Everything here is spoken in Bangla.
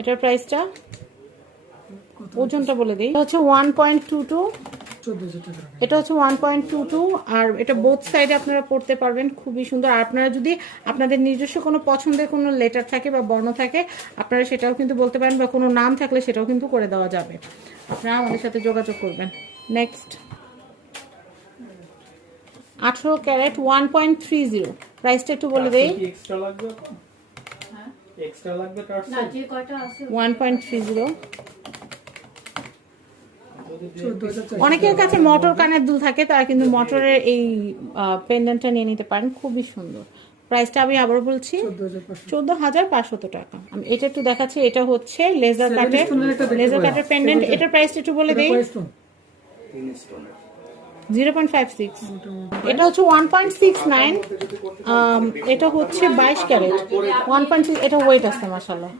এটার প্রাইসটা ওজনটা বলে দিই, হচ্ছে 1.22, এটা হচ্ছে 1.22 আর এটা বোথ সাইডে আপনারা পড়তে পারবেন, খুবই সুন্দর। আর আপনারা যদি আপনাদের নিজস্ব কোনো পছন্দের কোনো লেটার থাকে বা বর্ণ থাকে আপনারা সেটাও কিন্তু বলতে পারেন, বা কোনো নাম থাকলে সেটাও কিন্তু করে দেওয়া যাবে, আপনারা আমাদের সাথে যোগাযোগ করবেন। নেক্সট 18 ক্যারেট 1.30, প্রাইসটা একটু বলে দেই। এক্সট্রা লাগবে, এক্সট্রা লাগবে না যে কয়টা আছে 1.30। অনেকের কাছে মোটর কানের দুল থাকে, তারা কিন্তু মোটরের এই পেন্ডেন্টটা নিয়ে নিতে পারেন, খুবই সুন্দর। প্রাইসটা আমি আবার বলছি 14,500 টাকা। আমি এটা একটু দেখাচ্ছি, এটা হচ্ছে লেজার কাটের পেন্ডেন্ট, এটার প্রাইসটা একটু বলে দেই। 0.56, এটা হচ্ছে 1.69, এটা হচ্ছে 22 ক্যারেট 1.6, এটা ওয়েট আছে মাশাআল্লাহ।